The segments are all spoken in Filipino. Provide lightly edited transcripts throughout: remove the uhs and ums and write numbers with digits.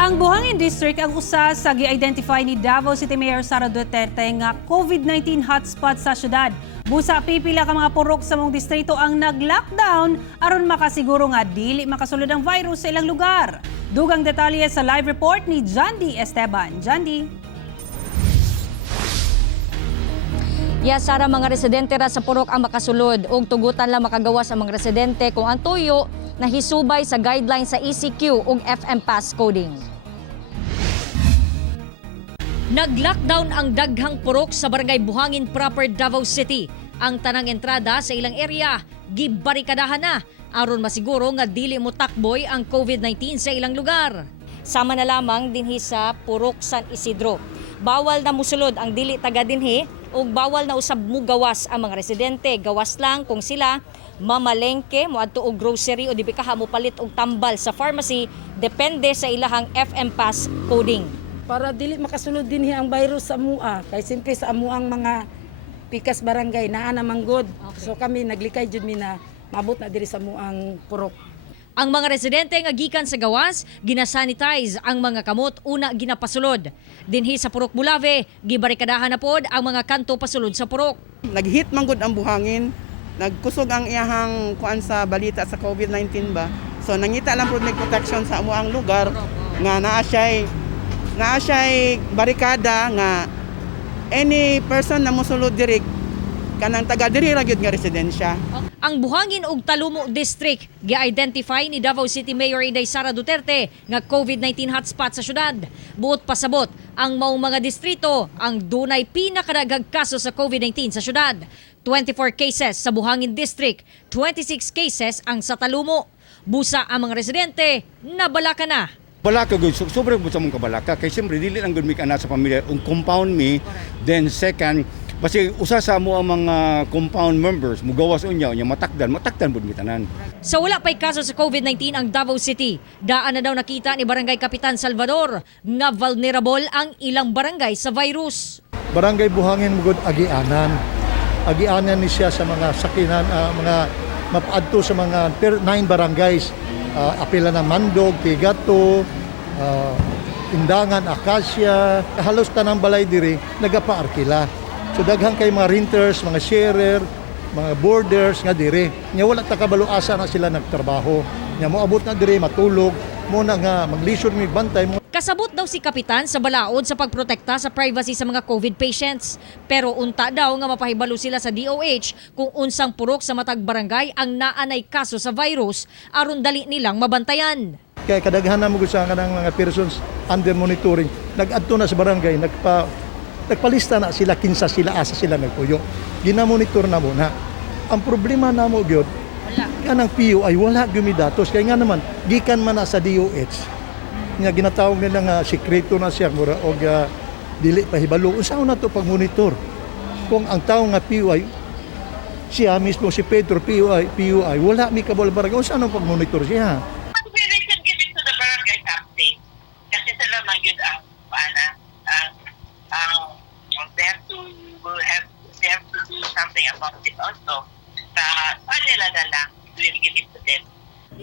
Ang Buhangin District ang usa sa gi-identify ni Davao City Mayor Sara Duterte nga COVID-19 hotspot sa syudad. Busa pipila ka mga purok sa mong distrito ang nag-lockdown aron makasiguro nga dili makasulod ang virus sa ilang lugar. Dugang detalye sa live report ni Jandy Esteban. Jandy. Sara, mga residente ra sa Purok ang makasulod ug tugutan lang makagawas ang mga residente kung ang tuyo na hisubay sa guidelines sa ECQ ug FM Pass coding. Nag-lockdown ang daghang purok sa Barangay Buhangin Proper, Davao City. Ang tanang entrada sa ilang area gibarikadahan na aron masiguro nga dili mo takboy ang COVID-19 sa ilang lugar. Sama na lamang dinhi sa Purok San Isidro. Bawal na musulod ang dili taga dinhi ug bawal na usab mo gawas ang mga residente. Gawas lang kung sila mamalengke, moadto og grocery o di ka mo palit og tambal sa pharmacy depende sa ilahang FM Pass coding. Para dili makasulod dinhi ang virus sa amua kay simple sa amuang mga pikas barangay naa na manggod. Okay. So kami naglikay jud mi na mabot na diri sa amuang purok. Ang mga residente nga gikan sa gawas, ginasanitize ang mga kamot una ginapasulod. Dinhi sa Purok Bulave, gibarikadahan na pod ang mga kanto pasulod sa purok. Naghit man gud ang buhangin, nagkusog ang iyahang kuan sa balita sa COVID-19 ba. So nangita lang pud may protection sa amo ang lugar nga naa siya'y barikada nga any person na mosulod diri kanang taga diri ra gyud nga residensya. Ang Buhangin ug Talumo District gi-identify ni Davao City Mayor Inday Sara Duterte nga COVID-19 hotspot sa syudad. Buot pasabot ang maong mga distrito ang dunay pinakadaghang kaso sa COVID-19 sa syudad. 24 cases sa Buhangin District, 26 cases ang sa Talumo. Busa ang mga residente nabalaka na. Balaka gud sobre mo sa mong kabalaka kay siyempre dili lang gud mi kana sa pamilya ang compound me. Then second basi usa sa mo ang mga compound members mugawas unya matakdan pud mi tanan. Sa wala pa'y kaso sa COVID-19 ang Davao City, daan na daw nakita ni Barangay Kapitan Salvador nga vulnerable ang ilang barangay sa virus. Barangay Buhangin mugod agianan. Agianan ni siya sa mga sakinan, mga mapaadto sa mga 9 barangays. Apila ng Mandog, Tigato, Indangan, Acacia, halos tanang balay diri nagapaarkila. So daghang kay mga renters, mga sharer, mga boarders nga diri. Nya wala ta kabalo asa na sila nagtrabaho. Nya moabot na diri matulog, mo na nga maglisod mi bantay mo. Kasabot daw si Kapitan sa balaod sa pagprotekta sa privacy sa mga COVID patients. Pero unta daw nga mapahibalo sila sa DOH kung unsang purok sa matag barangay ang naanay kaso sa virus aron dali nilang mabantayan. Kaya kadaghan na mo sa kanang mga persons under monitoring, nag-adto na sa barangay, nagpalista na sila kinsa sila asa sila nagpuyo. Ginamonitor na mo na. Ang problema na mo gyud, kanang PO ay wala gumidatos kay nga naman gikan man na sa DOH. Nga ginatawag nila nga sikreto na siya mura og dili pahibalo. Unsa na to pag monitor? Kung ang tao nga PO ay siya mismo si Pedro PO ay wala mi kabol barangay. Unsa na pag monitor siya? Something about it also. Kanila na lang, give it to them.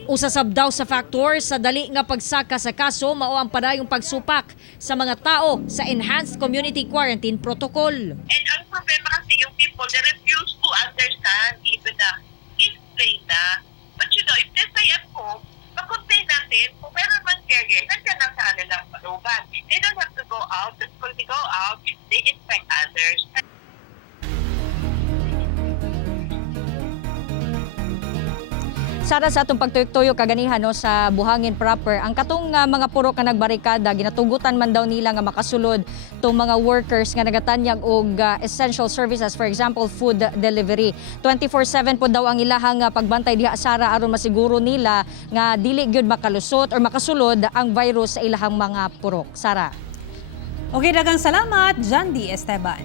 Usasab daw sa factor sa dali nga pagsaka sa kaso mao ang padayong pagsupak sa mga tao sa Enhanced Community Quarantine Protocol. And ang problema kasi yung people, they refuse to understand even na explain na. But you know, if they stay at home, mag-contain natin, kung meron man carrier, nandiyan lang sa kanilang paluban. They don't have to go out, because when they go out, they infect others. Sara, sa atong pagtuyok-tuyok kaganihan no, sa Buhangin Proper, ang katong mga purok nga nagbarikada, ginatugutan man daw nila nga makasulod tong mga workers nga nagatanyag og essential services, for example, food delivery. 24/7 po daw ang ilahang pagbantay diha, Sara, aron masiguro nila nga dili gyud makalusot or makasulod ang virus sa ilahang mga purok. Sara. Okay, daghang salamat, Jandy Esteban.